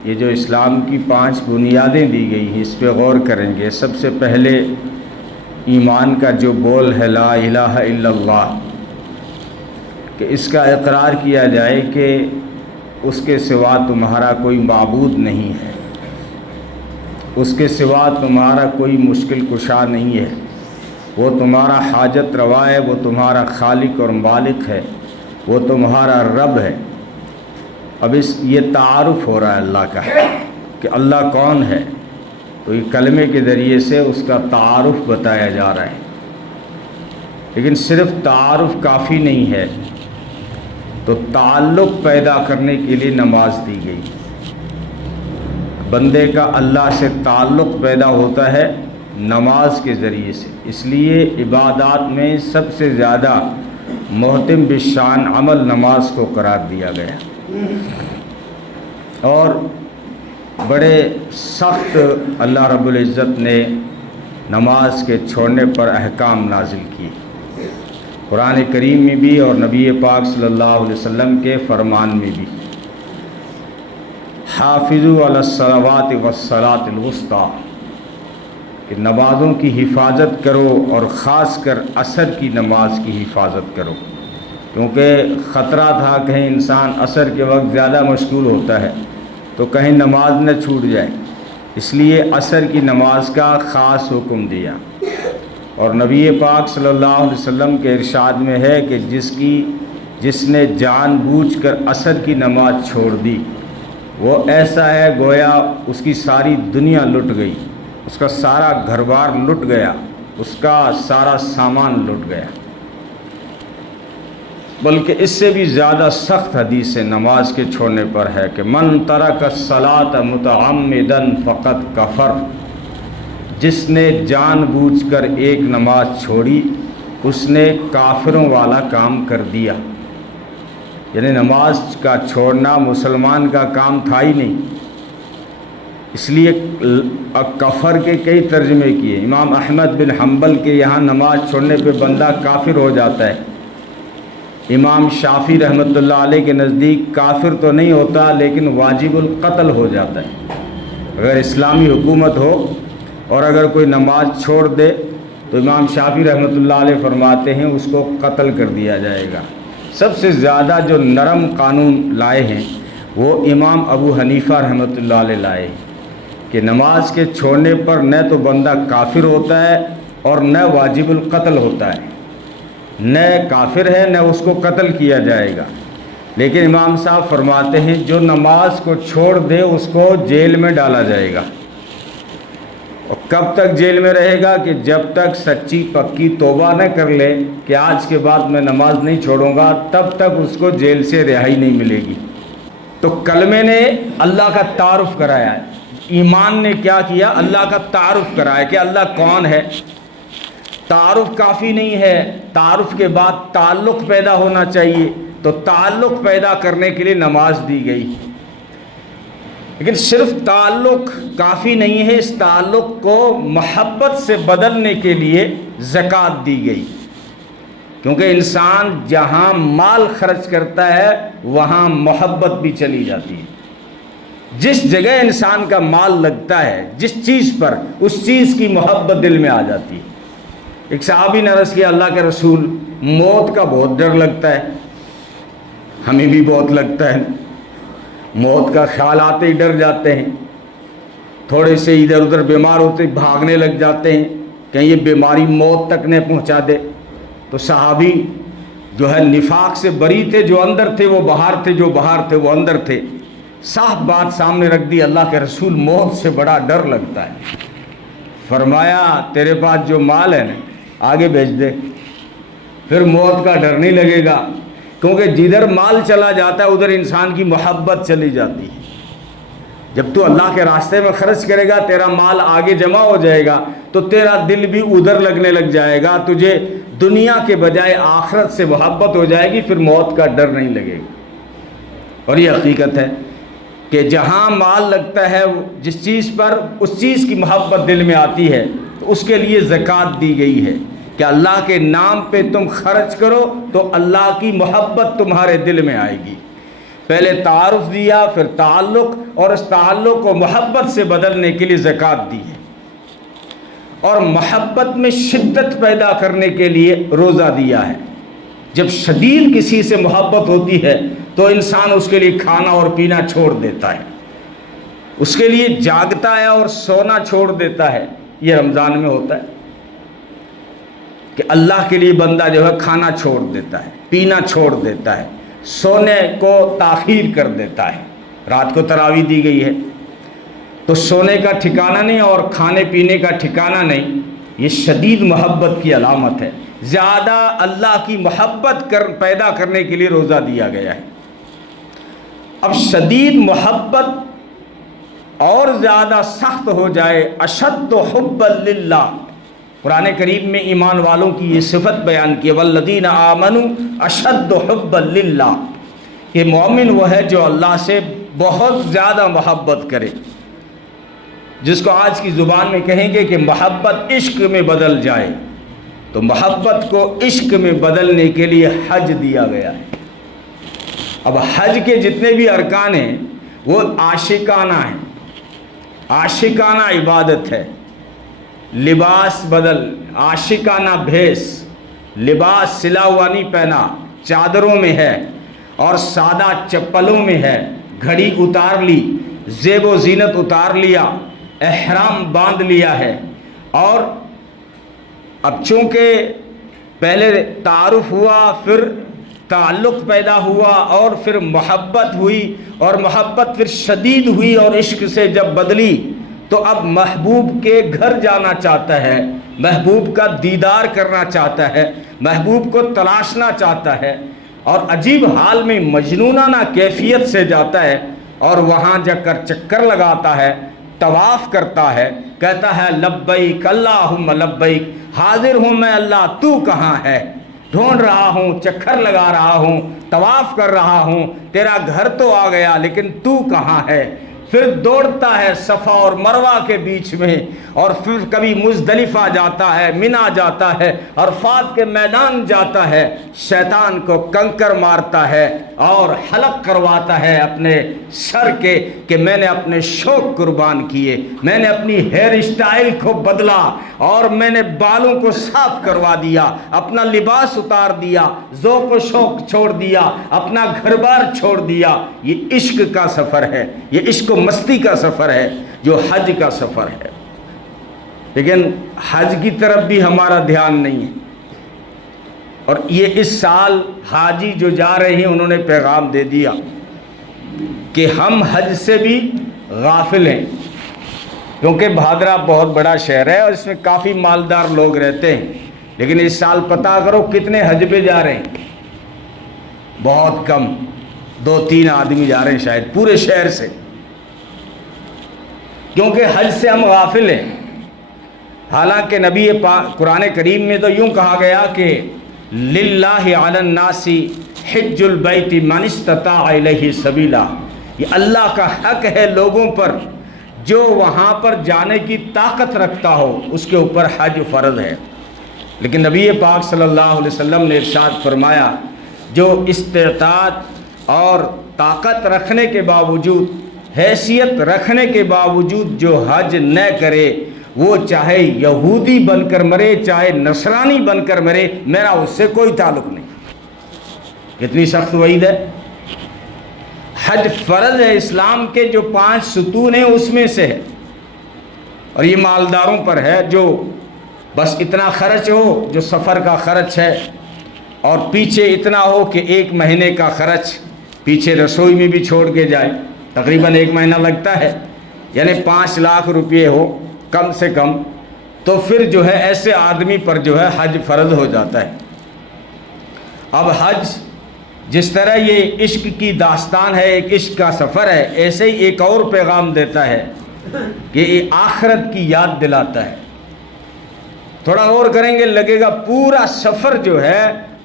یہ جو اسلام کی 5 بنیادیں دی گئی ہیں اس پہ غور کریں گے۔ سب سے پہلے ایمان کا جو بول ہے لا الہ الا اللہ، کہ اس کا اقرار کیا جائے کہ اس کے سوا تمہارا کوئی معبود نہیں ہے، اس کے سوا تمہارا کوئی مشکل کشا نہیں ہے، وہ تمہارا حاجت روا ہے، وہ تمہارا خالق اور مالک ہے، وہ تمہارا رب ہے۔ اب یہ تعارف ہو رہا ہے اللہ کا کہ اللہ کون ہے، تو یہ کلمے کے ذریعے سے اس کا تعارف بتایا جا رہا ہے۔ لیکن صرف تعارف کافی نہیں ہے، تو تعلق پیدا کرنے کے لیے نماز دی گئی۔ بندے کا اللہ سے تعلق پیدا ہوتا ہے نماز کے ذریعے سے، اس لیے عبادات میں سب سے زیادہ محتم بالشان عمل نماز کو قرار دیا گیا، اور بڑے سخت اللہ رب العزت نے نماز کے چھوڑنے پر احکام نازل کیے، قرآن کریم میں بھی اور نبی پاک صلی اللہ علیہ وسلم کے فرمان میں بھی۔ حافظوا علی الصلوات والصلاۃ الوسطیٰ، کہ نمازوں کی حفاظت کرو اور خاص کر عصر کی نماز کی حفاظت کرو، کیونکہ خطرہ تھا کہیں انسان عصر کے وقت زیادہ مشغول ہوتا ہے تو کہیں نماز نہ چھوٹ جائے، اس لیے عصر کی نماز کا خاص حکم دیا۔ اور نبی پاک صلی اللہ علیہ وسلم کے ارشاد میں ہے کہ جس نے جان بوجھ کر عصر کی نماز چھوڑ دی وہ ایسا ہے گویا اس کی ساری دنیا لٹ گئی، اس کا سارا گھر بار لٹ گیا، اس کا سارا سامان لٹ گیا۔ بلکہ اس سے بھی زیادہ سخت حدیث نماز کے چھوڑنے پر ہے کہ من ترک الصلاۃ متعمدا فقد کفر، جس نے جان بوجھ کر ایک نماز چھوڑی اس نے کافروں والا کام کر دیا۔ یعنی نماز کا چھوڑنا مسلمان کا کام تھا ہی نہیں، اس لیے کفر کے کئی ترجمے کیے۔ امام احمد بن حنبل کے یہاں نماز چھوڑنے پہ بندہ کافر ہو جاتا ہے، امام شافعی رحمۃ اللہ علیہ کے نزدیک کافر تو نہیں ہوتا لیکن واجب القتل ہو جاتا ہے۔ اگر اسلامی حکومت ہو اور اگر کوئی نماز چھوڑ دے تو امام شافعی رحمۃ اللہ علیہ فرماتے ہیں اس کو قتل کر دیا جائے گا۔ سب سے زیادہ جو نرم قانون لائے ہیں وہ امام ابو حنیفہ رحمۃ اللہ علیہ لائے کہ نماز کے چھوڑنے پر نہ تو بندہ کافر ہوتا ہے اور نہ واجب القتل ہوتا ہے، نہ کافر ہے نہ اس کو قتل کیا جائے گا۔ لیکن امام صاحب فرماتے ہیں جو نماز کو چھوڑ دے اس کو جیل میں ڈالا جائے گا، اور کب تک جیل میں رہے گا کہ جب تک سچی پکی توبہ نہ کر لے کہ آج کے بعد میں نماز نہیں چھوڑوں گا، تب تک اس کو جیل سے رہائی نہیں ملے گی۔ تو کلمے نے اللہ کا تعارف کرایا ہے، ایمان نے کیا کیا؟ اللہ کا تعارف کرایا کہ اللہ کون ہے۔ تعارف کافی نہیں ہے، تعارف کے بعد تعلق پیدا ہونا چاہیے، تو تعلق پیدا کرنے کے لیے نماز دی گئی۔ لیکن صرف تعلق کافی نہیں ہے، اس تعلق کو محبت سے بدلنے کے لیے زکوٰۃ دی گئی، کیونکہ انسان جہاں مال خرچ کرتا ہے وہاں محبت بھی چلی جاتی ہے۔ جس جگہ انسان کا مال لگتا ہے جس چیز پر، اس چیز کی محبت دل میں آ جاتی ہے۔ ایک صحابی نے عرض کیا اللہ کے رسول، موت کا بہت ڈر لگتا ہے، ہمیں بھی بہت لگتا ہے، موت کا خیال آتے ہی ڈر جاتے ہیں، تھوڑے سے ادھر ادھر بیمار ہوتے بھاگنے لگ جاتے ہیں کہیں یہ بیماری موت تک نہ پہنچا دے۔ تو صحابی جو ہے نفاق سے بری تھے، جو اندر تھے وہ باہر تھے، جو باہر تھے وہ اندر تھے، صاف بات سامنے رکھ دی، اللہ کے رسول موت سے بڑا ڈر لگتا ہے۔ فرمایا تیرے پاس جو مال ہے نا آگے بھیج دے، پھر موت کا ڈر نہیں لگے گا، کیونکہ جدھر مال چلا جاتا ہے ادھر انسان کی محبت چلی جاتی ہے۔ جب تو اللہ کے راستے میں خرچ کرے گا، تیرا مال آگے جمع ہو جائے گا تو تیرا دل بھی ادھر لگنے لگ جائے گا، تجھے دنیا کے بجائے آخرت سے محبت ہو جائے گی، پھر موت کا ڈر نہیں لگے گا۔ اور یہ حقیقت ہے کہ جہاں مال لگتا ہے جس چیز پر، اس چیز کی محبت دل میں آتی ہے، تو اس کے لیے زکوٰۃ دی گئی ہے کہ اللہ کے نام پہ تم خرچ کرو تو اللہ کی محبت تمہارے دل میں آئے گی۔ پہلے تعارف دیا، پھر تعلق، اور اس تعلق کو محبت سے بدلنے کے لیے زکوٰۃ دی ہے، اور محبت میں شدت پیدا کرنے کے لیے روزہ دیا ہے۔ جب شدید کسی سے محبت ہوتی ہے تو انسان اس کے لیے کھانا اور پینا چھوڑ دیتا ہے، اس کے لیے جاگتا ہے اور سونا چھوڑ دیتا ہے۔ یہ رمضان میں ہوتا ہے کہ اللہ کے لیے بندہ جو ہے کھانا چھوڑ دیتا ہے، پینا چھوڑ دیتا ہے، سونے کو تاخیر کر دیتا ہے۔ رات کو تراویح دی گئی ہے تو سونے کا ٹھکانہ نہیں اور کھانے پینے کا ٹھکانہ نہیں، یہ شدید محبت کی علامت ہے۔ زیادہ اللہ کی محبت پیدا کرنے کے لیے روزہ دیا گیا ہے۔ اب شدید محبت اور زیادہ سخت ہو جائے، اشد حبا للہ، قرآن کریم میں ایمان والوں کی یہ صفت بیان کی، والذین آمنوا اشد حبا للہ، کہ مومن وہ ہے جو اللہ سے بہت زیادہ محبت کرے، جس کو آج کی زبان میں کہیں گے کہ محبت عشق میں بدل جائے، تو محبت کو عشق میں بدلنے کے لیے حج دیا گیا ہے۔ اب حج کے جتنے بھی ارکان ہیں وہ عاشقانہ ہیں، عاشقانہ عبادت ہے۔ لباس بدل، عاشقانہ بھیس، لباس سلا ہوا نہیں پہنا، چادروں میں ہے اور سادہ چپلوں میں ہے، گھڑی اتار لی، زیب و زینت اتار لیا، احرام باندھ لیا ہے، اور اب چونکہ پہلے تعارف ہوا، پھر تعلق پیدا ہوا، اور پھر محبت ہوئی، اور محبت پھر شدید ہوئی اور عشق سے جب بدلی تو اب محبوب کے گھر جانا چاہتا ہے، محبوب کا دیدار کرنا چاہتا ہے، محبوب کو تلاشنا چاہتا ہے، اور عجیب حال میں مجنونانہ کیفیت سے جاتا ہے، اور وہاں جا کر چکر لگاتا ہے، طواف کرتا ہے، کہتا ہے لبیک اللہم لبیک، حاضر ہوں میں اللہ، تو کہاں ہے؟ ڈھونڈ رہا ہوں، چکر لگا رہا ہوں، طواف کر رہا ہوں، تیرا گھر تو آ گیا لیکن تو کہاں ہے؟ پھر دوڑتا ہے صفا اور مروہ کے بیچ میں، اور پھر کبھی مزدلفہ جاتا ہے، منا جاتا ہے، عرفات کے میدان جاتا ہے، شیطان کو کنکر مارتا ہے اور حلق کرواتا ہے اپنے سر کے کہ میں نے اپنے شوق قربان کیے، میں نے اپنی ہیئر اسٹائل کو بدلا، اور میں نے بالوں کو صاف کروا دیا، اپنا لباس اتار دیا، ذوق و شوق چھوڑ دیا، اپنا گھر بار چھوڑ دیا۔ یہ عشق کا سفر ہے، یہ عشق و مستی کا سفر ہے جو حج کا سفر ہے۔ لیکن حج کی طرف بھی ہمارا دھیان نہیں ہے، اور یہ اس سال حاجی جو جا رہے ہیں انہوں نے پیغام دے دیا کہ ہم حج سے بھی غافل ہیں، کیونکہ بھادرہ بہت بڑا شہر ہے اور اس میں کافی مالدار لوگ رہتے ہیں، لیکن اس سال پتہ کرو کتنے حج پہ جا رہے ہیں؟ بہت کم، 2-3 آدمی جا رہے ہیں شاید پورے شہر سے، کیونکہ حج سے ہم غافل ہیں۔ حالانکہ نبی پاک قرآن کریم میں تو یوں کہا گیا کہ للہ علی الناس حج البیت من استطاع الیہ سبیلا، یہ اللہ کا حق ہے لوگوں پر، جو وہاں پر جانے کی طاقت رکھتا ہو اس کے اوپر حج فرض ہے۔ لیکن نبی پاک صلی اللہ علیہ وسلم نے ارشاد فرمایا جو استطاعت اور طاقت رکھنے کے باوجود، حیثیت رکھنے کے باوجود جو حج نہ کرے، وہ چاہے یہودی بن کر مرے چاہے نصرانی بن کر مرے، میرا اس سے کوئی تعلق نہیں۔ کتنی سخت وعید ہے۔ حج فرض ہے، اسلام کے جو 5 ستون ہیں اس میں سے ہے، اور یہ مالداروں پر ہے جو بس اتنا خرچ ہو جو سفر کا خرچ ہے، اور پیچھے اتنا ہو کہ 1 مہینے کا خرچ پیچھے رسوئی میں بھی چھوڑ کے جائے، تقریباً 1 مہینہ لگتا ہے، یعنی 5 لاکھ روپے ہو کم سے کم، تو پھر جو ہے ایسے آدمی پر جو ہے حج فرض ہو جاتا ہے۔ اب حج جس طرح یہ عشق کی داستان ہے، ایک عشق کا سفر ہے، ایسے ہی ایک اور پیغام دیتا ہے کہ یہ آخرت کی یاد دلاتا ہے۔ تھوڑا اور کریں گے لگے گا پورا سفر جو ہے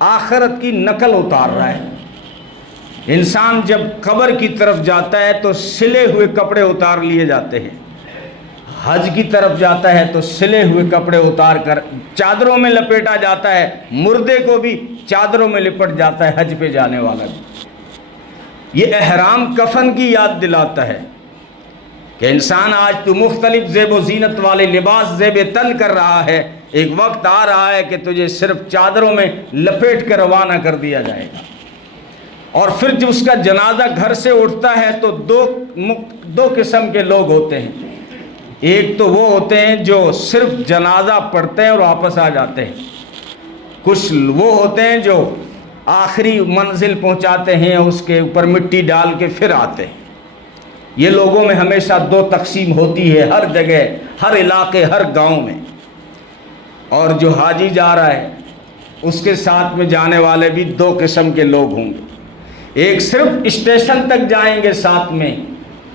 آخرت کی نقل اتار رہا ہے۔ انسان جب قبر کی طرف جاتا ہے تو سلے ہوئے کپڑے اتار لیے جاتے ہیں، حج کی طرف جاتا ہے تو سلے ہوئے کپڑے اتار کر چادروں میں لپیٹا جاتا ہے، مردے کو بھی چادروں میں لپٹ جاتا ہے حج پہ جانے والا بھی۔ یہ احرام کفن کی یاد دلاتا ہے کہ انسان آج تو مختلف زیب و زینت والے لباس زیب تن کر رہا ہے، ایک وقت آ رہا ہے کہ تجھے صرف چادروں میں لپیٹ کر روانہ کر دیا جائے گا۔ اور پھر جب اس کا جنازہ گھر سے اٹھتا ہے تو دو قسم کے لوگ ہوتے ہیں۔ ایک تو وہ ہوتے ہیں جو صرف جنازہ پڑھتے ہیں اور واپس آ جاتے ہیں، کچھ وہ ہوتے ہیں جو آخری منزل پہنچاتے ہیں، اس کے اوپر مٹی ڈال کے پھر آتے ہیں۔ یہ لوگوں میں ہمیشہ دو تقسیم ہوتی ہے، ہر جگہ، ہر علاقے، ہر گاؤں میں۔ اور جو حاجی جا رہا ہے اس کے ساتھ میں جانے والے بھی دو قسم کے لوگ ہوں گے، ایک صرف اسٹیشن تک جائیں گے ساتھ میں،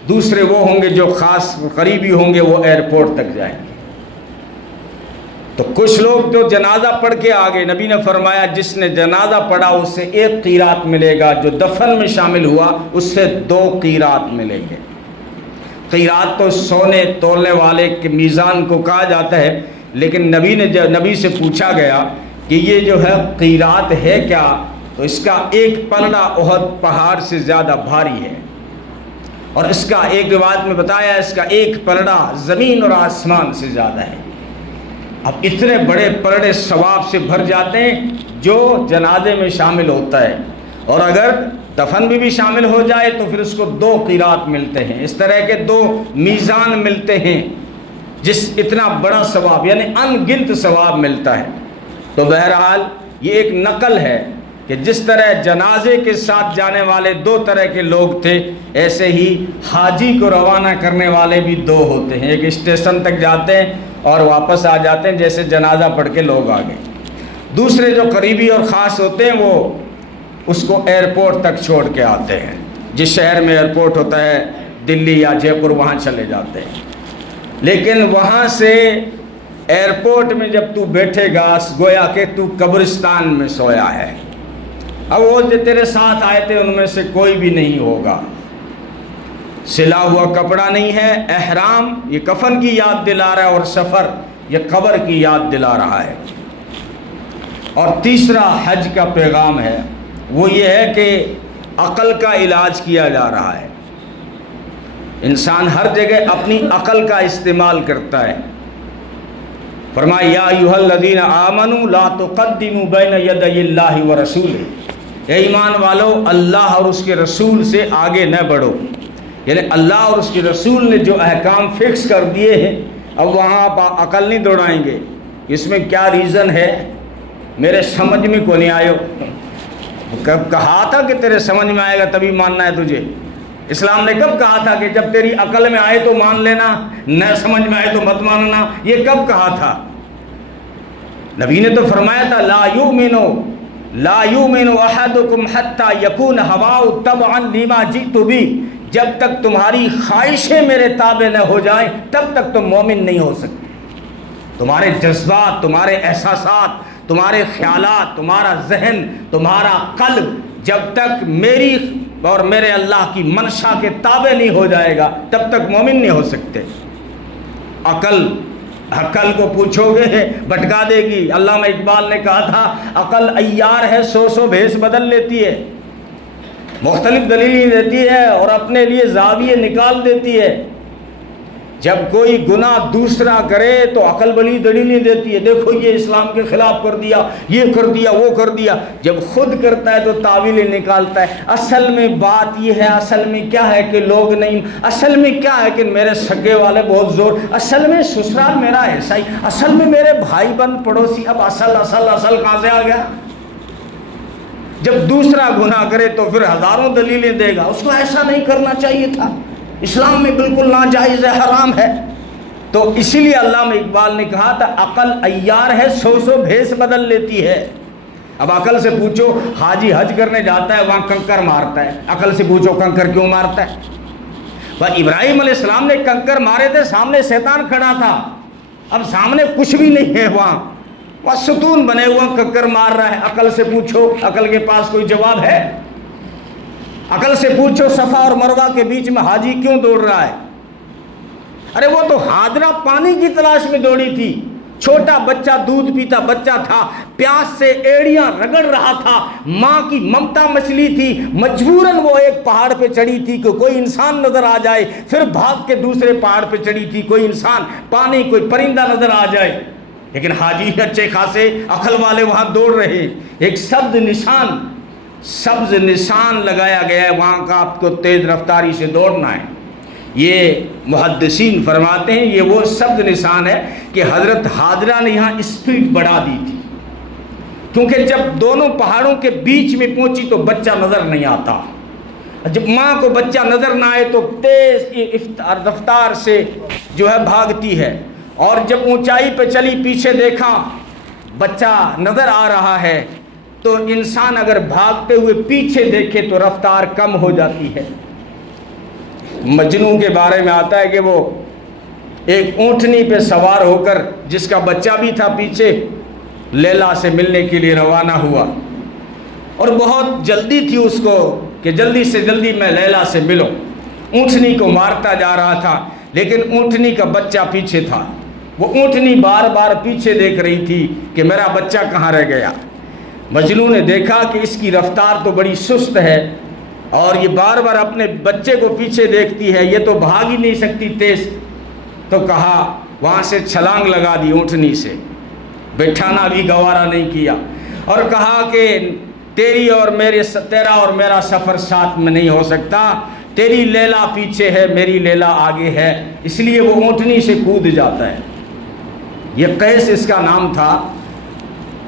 دوسرے وہ ہوں گے جو خاص قریبی ہوں گے، وہ ایئرپورٹ تک جائیں گے۔ تو کچھ لوگ جو جنازہ پڑھ کے آگے، نبی نے فرمایا جس نے جنازہ پڑھا اس سے 1 قیرات ملے گا، جو دفن میں شامل ہوا اس سے 2 قیرات ملیں گے۔ قیرات تو سونے تولنے والے کے میزان کو کہا جاتا ہے، لیکن نبی سے پوچھا گیا کہ یہ جو ہے قیرات ہے کیا، تو اس کا ایک پلڑا احد پہاڑ سے زیادہ بھاری ہے، اور اس کا ایک روایت میں بتایا اس کا ایک پلڑا زمین اور آسمان سے زیادہ ہے۔ اب اتنے بڑے پلڑے ثواب سے بھر جاتے ہیں جو جنازے میں شامل ہوتا ہے، اور اگر دفن بھی شامل ہو جائے تو پھر اس کو 2 قیرات ملتے ہیں۔ اس طرح کے 2 میزان ملتے ہیں، جس اتنا بڑا ثواب یعنی ان گنت ثواب ملتا ہے۔ تو بہرحال یہ ایک نقل ہے کہ جس طرح جنازے کے ساتھ جانے والے 2 طرح کے لوگ تھے، ایسے ہی حاجی کو روانہ کرنے والے بھی 2 ہوتے ہیں، ایک اسٹیشن تک جاتے ہیں اور واپس آ جاتے ہیں جیسے جنازہ پڑھ کے لوگ آ گئے، دوسرے جو قریبی اور خاص ہوتے ہیں وہ اس کو ایئرپورٹ تک چھوڑ کے آتے ہیں، جس شہر میں ایئرپورٹ ہوتا ہے دلی یا جے پور وہاں چلے جاتے ہیں۔ لیکن وہاں سے ایئرپورٹ میں جب تو بیٹھے گا گویا کہ تو قبرستان میں سویا ہے۔ اب وہ جو تیرے ساتھ آئے تھے ان میں سے کوئی بھی نہیں ہوگا، سلا ہوا کپڑا نہیں ہے، احرام یہ کفن کی یاد دلا رہا ہے، اور سفر یہ قبر کی یاد دلا رہا ہے۔ اور تیسرا حج کا پیغام ہے، وہ یہ ہے کہ عقل کا علاج کیا جا رہا ہے۔ انسان ہر جگہ اپنی عقل کا استعمال کرتا ہے۔ فرمایا یا ایھا الذین آمنوا لا تقدموا بین یدی اللہ ورسولہ، اے ایمان والو اللہ اور اس کے رسول سے آگے نہ بڑھو، یعنی اللہ اور اس کے رسول نے جو احکام فکس کر دیے ہیں اب وہاں آپ عقل نہیں دوڑائیں گے، اس میں کیا ریزن ہے میرے سمجھ میں کو نہیں آئے۔ کب کہا تھا کہ تیرے سمجھ میں آئے گا تبھی ماننا ہے تجھے؟ اسلام نے کب کہا تھا کہ جب تیری عقل میں آئے تو مان لینا، نہ سمجھ میں آئے تو مت ماننا؟ یہ کب کہا تھا؟ نبی نے تو فرمایا تھا لا یؤمن احدکم حتی یکون ہواؤ تبعا لما جئت بہ، جب تک تمہاری خواہشیں میرے تابع نہ ہو جائیں تب تک تم مومن نہیں ہو سکتے۔ تمہارے جذبات، تمہارے احساسات، تمہارے خیالات، تمہارا ذہن، تمہارا قلب جب تک میری اور میرے اللہ کی منشا کے تابع نہیں ہو جائے گا تب تک مومن نہیں ہو سکتے۔ عقل کو پوچھو گے بھٹکا دے گی۔ علامہ اقبال نے کہا تھا عقل عیار ہے، سو بھیس بدل لیتی ہے، مختلف دلیلیں دیتی ہے اور اپنے لیے زاویے نکال دیتی ہے۔ جب کوئی گناہ دوسرا کرے تو عقل بلی دلیلیں دیتی ہے، دیکھو یہ اسلام کے خلاف کر دیا، یہ کر دیا، وہ کر دیا۔ جب خود کرتا ہے تو تعویلیں نکالتا ہے۔ اصل میں بات یہ ہے، اصل میں کیا ہے کہ لوگ نہیں، اصل میں کیا ہے کہ میرے سگے والے بہت زور، اصل میں سسرال میرا ایسا ہی، اصل میں میرے بھائی بند پڑوسی۔ اب اصل کہاں سے آ گیا؟ جب دوسرا گناہ کرے تو پھر ہزاروں دلیلیں دے گا، اس کو ایسا نہیں کرنا چاہیے تھا، اسلام میں بالکل ناجائز ہے، حرام ہے۔ تو اسی لیے علامہ اقبال نے کہا تھا عقل عیار ہے، سو بھیس بدل لیتی ہے۔ اب عقل سے پوچھو، حاجی حج کرنے جاتا ہے وہاں کنکر مارتا ہے، عقل سے پوچھو کنکر کیوں مارتا ہے؟ ابراہیم علیہ السلام نے کنکر مارے تھے، سامنے شیطان کھڑا تھا، اب سامنے کچھ بھی نہیں ہے، وہاں ستون بنے ہوا کنکر مار رہا ہے۔ عقل سے پوچھو، عقل کے پاس کوئی جواب ہے؟ عقل سے پوچھو صفا اور مروہ کے بیچ میں حاجی کیوں دوڑ رہا ہے؟ ارے وہ تو حاضرہ پانی کی تلاش میں دوڑی تھی، چھوٹا بچہ دودھ پیتا بچہ تھا، پیاس سے ایڑیاں رگڑ رہا تھا، ماں کی ممتا مچلی تھی، مجبوراً وہ ایک پہاڑ پہ چڑھی تھی کہ کوئی انسان نظر آ جائے، پھر بھاگ کے دوسرے پہاڑ پہ چڑھی تھی کوئی انسان پانی کوئی پرندہ نظر آ جائے، لیکن حاجی اچھے خاصے عقل والے وہاں دوڑ رہے، ایک سبز نشان لگایا گیا ہے وہاں کا، آپ کو تیز رفتاری سے دوڑنا ہے۔ یہ محدثین فرماتے ہیں یہ وہ سبز نشان ہے کہ حضرت حاضرہ نے یہاں اسپیڈ بڑھا دی تھی، کیونکہ جب دونوں پہاڑوں کے بیچ میں پہنچی تو بچہ نظر نہیں آتا، جب ماں کو بچہ نظر نہ آئے تو تیز رفتار سے جو ہے بھاگتی ہے، اور جب اونچائی پہ چلی پیچھے دیکھا بچہ نظر آ رہا ہے تو انسان اگر بھاگتے ہوئے پیچھے دیکھے تو رفتار کم ہو جاتی ہے۔ مجنوں کے بارے میں آتا ہے کہ وہ ایک اونٹنی پہ سوار ہو کر، جس کا بچہ بھی تھا پیچھے، لیلا سے ملنے کے لیے روانہ ہوا، اور بہت جلدی تھی اس کو کہ جلدی سے جلدی میں لیلا سے ملوں، اونٹنی کو مارتا جا رہا تھا، لیکن اونٹنی کا بچہ پیچھے تھا، وہ اونٹنی بار بار پیچھے دیکھ رہی تھی کہ میرا بچہ کہاں رہ گیا۔ مجنوں نے دیکھا کہ اس کی رفتار تو بڑی سست ہے اور یہ بار بار اپنے بچے کو پیچھے دیکھتی ہے، یہ تو بھاگ ہی نہیں سکتی تیز، تو کہا وہاں سے چھلانگ لگا دی اونٹنی سے، بٹھانا بھی گوارا نہیں کیا، اور کہا کہ تیرا اور میرا سفر ساتھ میں نہیں ہو سکتا، تیری لیلا پیچھے ہے میری لیلا آگے ہے، اس لیے وہ اونٹنی سے کود جاتا ہے۔ یہ قیس اس کا نام تھا۔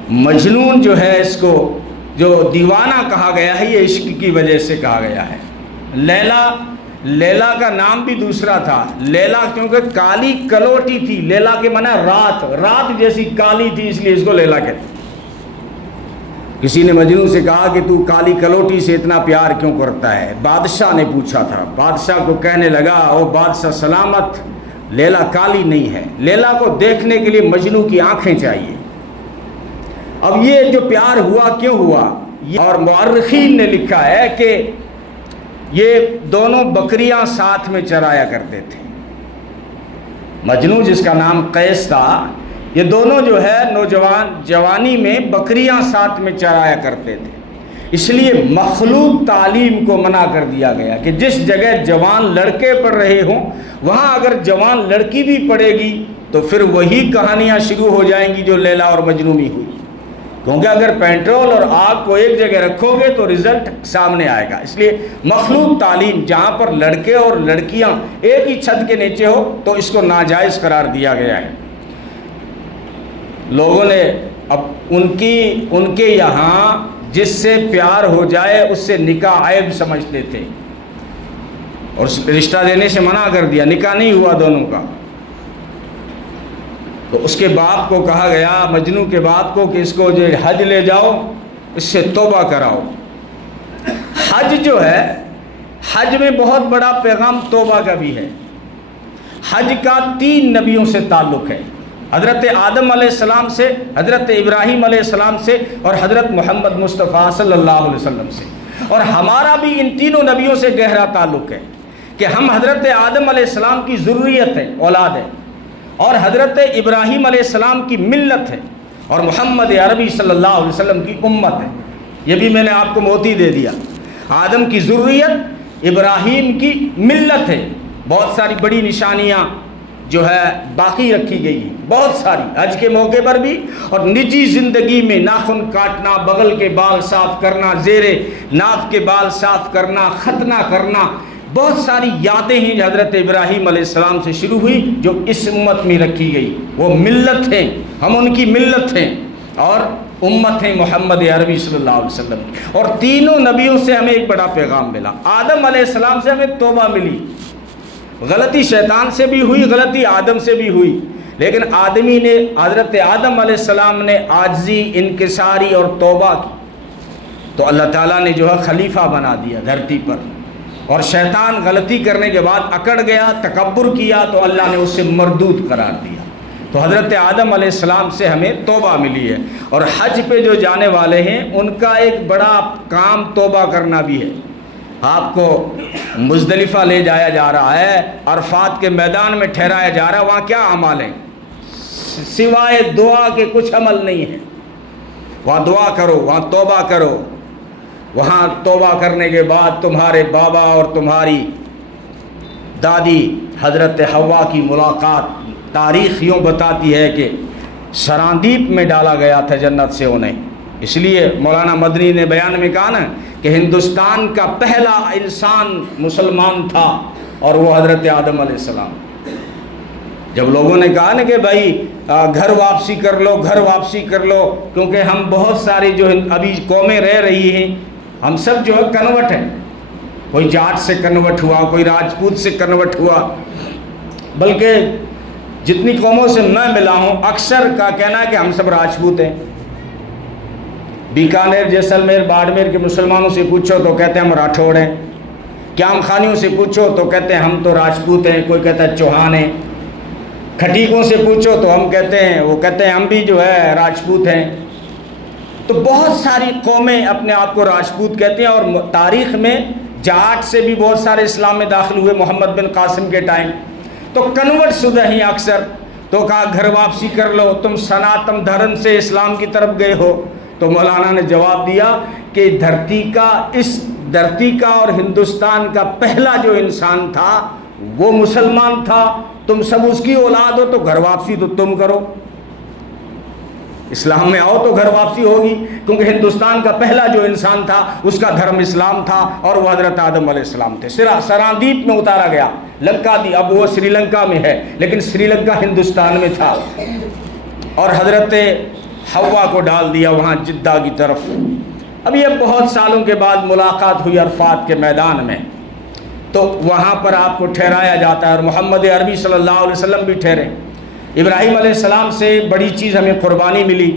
مجنون جو ہے اس کو جو دیوانہ کہا گیا ہے یہ عشق کی وجہ سے کہا گیا ہے۔ لیلا کا نام بھی دوسرا تھا، لیلا کیونکہ کالی کلوٹی تھی، لیلا کے معنی رات جیسی کالی تھی، اس لیے اس کو لیلا کہتے۔ کسی نے مجنون سے کہا کہ تو کالی کلوٹی سے اتنا پیار کیوں کرتا ہے؟ بادشاہ نے پوچھا تھا، بادشاہ کو کہنے لگا او بادشاہ سلامت، لیلا کالی نہیں ہے، لیلا کو دیکھنے کے لیے مجنون کی آنکھیں چاہیے۔ اب یہ جو پیار ہوا کیوں ہوا، اور مورخین نے لکھا ہے کہ یہ دونوں بکریاں ساتھ میں چرایا کرتے تھے۔ مجنون جس کا نام قیس تھا، یہ دونوں جو ہے جوانی میں بکریاں ساتھ میں چرایا کرتے تھے، اس لیے مخلوط تعلیم کو منع کر دیا گیا کہ جس جگہ جوان لڑکے پڑھ رہے ہوں وہاں اگر جوان لڑکی بھی پڑھے گی تو پھر وہی کہانیاں شروع ہو جائیں گی جو لیلا اور مجنوں میں ہوئی، کیونکہ اگر پینٹرول اور آگ کو ایک جگہ رکھو گے تو رزلٹ سامنے آئے گا۔ اس لیے مخلوط تعلیم جہاں پر لڑکے اور لڑکیاں ایک ہی چھت کے نیچے ہو تو اس کو ناجائز قرار دیا گیا ہے۔ لوگوں نے اب ان کے یہاں جس سے پیار ہو جائے اس سے نکاح عیب سمجھتے تھے اور رشتہ دینے سے منع کر دیا، نکاح نہیں ہوا دونوں کا۔ تو اس کے باپ کو کہا گیا، مجنوں کے باپ کو، کہ اس کو جو حج لے جاؤ، اس سے توبہ کراؤ۔ حج جو ہے، حج میں بہت بڑا پیغام توبہ کا بھی ہے۔ حج کا 3 نبیوں سے تعلق ہے، حضرت آدم علیہ السلام سے، حضرت ابراہیم علیہ السلام سے اور حضرت محمد مصطفیٰ صلی اللہ علیہ وسلم سے، اور ہمارا بھی ان تینوں نبیوں سے گہرا تعلق ہے کہ ہم حضرت آدم علیہ السلام کی ذریت ہے، اولاد ہے، اور حضرت ابراہیم علیہ السلام کی ملت ہے، اور محمد عربی صلی اللہ علیہ وسلم کی امت ہے۔ یہ بھی میں نے آپ کو موتی دے دیا، آدم کی ذریت، ابراہیم کی ملت ہے۔ بہت ساری بڑی نشانیاں جو ہے باقی رکھی گئی ہیں، بہت ساری، حج کے موقع پر بھی، اور نجی زندگی میں ناخن کاٹنا، بغل کے بال صاف کرنا، زیر ناف کے بال صاف کرنا، ختنہ کرنا، بہت ساری یادیں ہیں جو حضرت ابراہیم علیہ السلام سے شروع ہوئی جو اس امت میں رکھی گئی۔ وہ ملت ہیں، ہم ان کی ملت ہیں، اور امت ہیں محمد عربی صلی اللہ علیہ وسلم کی۔ اور تینوں نبیوں سے ہمیں ایک بڑا پیغام ملا۔ آدم علیہ السلام سے ہمیں توبہ ملی، غلطی شیطان سے بھی ہوئی، غلطی آدم سے بھی ہوئی، لیکن حضرت آدم علیہ السلام نے عاجزی، انکساری اور توبہ کی تو اللہ تعالیٰ نے جو ہے خلیفہ بنا دیا دھرتی پر، اور شیطان غلطی کرنے کے بعد اکڑ گیا، تکبر کیا تو اللہ نے اسے مردود قرار دیا۔ تو حضرت آدم علیہ السلام سے ہمیں توبہ ملی ہے، اور حج پہ جو جانے والے ہیں ان کا ایک بڑا کام توبہ کرنا بھی ہے۔ آپ کو مزدلفہ لے جایا جا رہا ہے، عرفات کے میدان میں ٹھہرایا جا رہا ہے، وہاں کیا اعمال ہیں؟ سوائے دعا کے کچھ عمل نہیں ہے۔ وہاں دعا کرو، وہاں توبہ کرو، وہاں توبہ کرنے کے بعد تمہارے بابا اور تمہاری دادی حضرت حوا کی ملاقات تاریخ یوں بتاتی ہے کہ سراندیپ میں ڈالا گیا تھا جنت سے انہیں۔ اس لیے مولانا مدنی نے بیان میں کہا نا کہ ہندوستان کا پہلا انسان مسلمان تھا اور وہ حضرت آدم علیہ السلام۔ جب لوگوں نے کہا نا کہ بھائی گھر واپسی کر لو، گھر واپسی کر لو، کیونکہ ہم بہت ساری جو ابھی قومیں رہ رہی ہیں، ہم سب جو ہے کنورٹ ہیں، کوئی جاٹ سے کنورٹ ہوا، کوئی راجپوت سے کنورٹ ہوا، بلکہ جتنی قوموں سے میں ملا ہوں اکثر کا کہنا ہے کہ ہم سب راجپوت ہیں۔ بیکانیر، جیسلمیر، باڑمیر کے مسلمانوں سے پوچھو تو کہتے ہیں ہم راٹھوڑ ہیں، کیام خانیوں سے پوچھو تو کہتے ہیں ہم تو راجپوت ہیں، کوئی کہتا ہے چوہان ہیں، کھٹیکوں سے پوچھو تو ہم کہتے ہیں، وہ کہتے ہیں ہم بھی جو ہے راجپوت ہیں۔ تو بہت ساری قومیں اپنے آپ کو راجپوت کہتے ہیں، اور تاریخ میں جاٹ سے بھی بہت سارے اسلام میں داخل ہوئے محمد بن قاسم کے ٹائم، تو کنورٹ شدہ ہی اکثر۔ تو کہا گھر واپسی کر لو، تم سناتن دھرم سے اسلام کی طرف گئے ہو۔ تو مولانا نے جواب دیا کہ اس دھرتی کا اور ہندوستان کا پہلا جو انسان تھا وہ مسلمان تھا، تم سب اس کی اولاد ہو، تو گھر واپسی تو تم کرو، اسلام میں آؤ تو گھر واپسی ہوگی، کیونکہ ہندوستان کا پہلا جو انسان تھا اس کا دھرم اسلام تھا اور وہ حضرت آدم علیہ السلام تھے۔ سراندیپ میں اتارا گیا، لنکا دی، اب وہ سری لنکا میں ہے لیکن سری لنکا ہندوستان میں تھا، اور حضرت حوا کو ڈال دیا وہاں جدہ کی طرف۔ اب یہ بہت سالوں کے بعد ملاقات ہوئی عرفات کے میدان میں، تو وہاں پر آپ کو ٹھہرایا جاتا ہے، اور محمد عربی صلی اللہ علیہ وسلم بھی ٹھہرے۔ ابراہیم علیہ السلام سے بڑی چیز ہمیں قربانی ملی،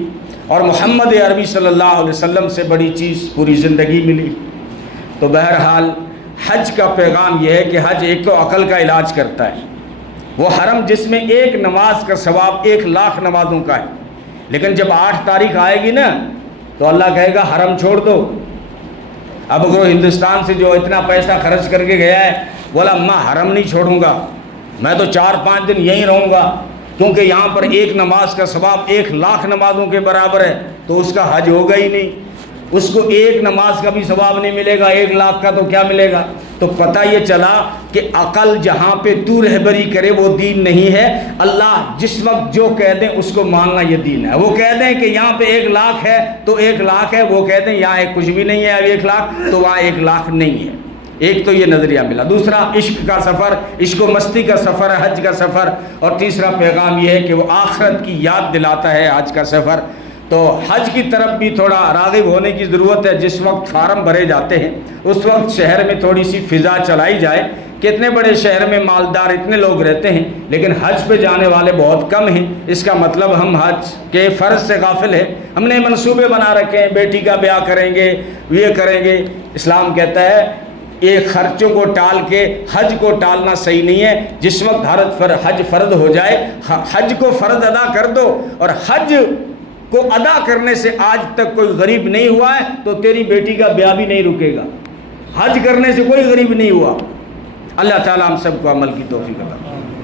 اور محمد عربی صلی اللہ علیہ وسلم سے بڑی چیز پوری زندگی ملی۔ تو بہرحال حج کا پیغام یہ ہے کہ حج ایک تو عقل کا علاج کرتا ہے، وہ حرم جس میں ایک نماز کا ثواب 1,00,000 نمازوں کا ہے، لیکن جب 8 تاریخ آئے گی نا تو اللہ کہے گا حرم چھوڑ دو۔ اب اگر وہ ہندوستان سے جو اتنا پیسہ خرچ کر کے گیا ہے بولا میں حرم نہیں چھوڑوں گا، میں تو 4-5 دن یہیں رہوں گا، کیونکہ یہاں پر ایک نماز کا ثواب 1,00,000 نمازوں کے برابر ہے، تو اس کا حج ہوگا ہی نہیں، اس کو ایک نماز کا بھی ثواب نہیں ملے گا، 1,00,000 کا تو کیا ملے گا۔ تو پتہ یہ چلا کہ عقل جہاں پہ تو رہبری کرے وہ دین نہیں ہے۔ اللہ جس وقت جو کہہ دیں اس کو ماننا یہ دین ہے۔ وہ کہہ دیں کہ یہاں پہ 1,00,000 ہے تو 1,00,000 ہے، وہ کہہ دیں یہاں کچھ بھی نہیں ہے اب 1,00,000 تو وہاں 1,00,000 نہیں ہے۔ ایک تو یہ نظریہ ملا، دوسرا عشق کا سفر، عشق و مستی کا سفر ہے حج کا سفر، اور تیسرا پیغام یہ ہے کہ وہ آخرت کی یاد دلاتا ہے حج کا سفر۔ تو حج کی طرف بھی تھوڑا راغب ہونے کی ضرورت ہے۔ جس وقت فارم بھرے جاتے ہیں اس وقت شہر میں تھوڑی سی فضا چلائی جائے کہ اتنے بڑے شہر میں مالدار اتنے لوگ رہتے ہیں لیکن حج پہ جانے والے بہت کم ہیں، اس کا مطلب ہم حج کے فرض سے غافل ہیں۔ ہم نے منصوبے بنا رکھے ہیں، بیٹی کا بیاہ کریں گے، یہ کریں گے۔ اسلام کہتا ہے ایک خرچوں کو ٹال کے حج کو ٹالنا صحیح نہیں ہے۔ جس وقت حج فرض ہو جائے حج کو فرض ادا کر دو، اور حج کو ادا کرنے سے آج تک کوئی غریب نہیں ہوا ہے تو تیری بیٹی کا بیاہ بھی نہیں رکے گا۔ حج کرنے سے کوئی غریب نہیں ہوا۔ اللہ تعالیٰ ہم سب کو عمل کی توفیق عطا فرمائے۔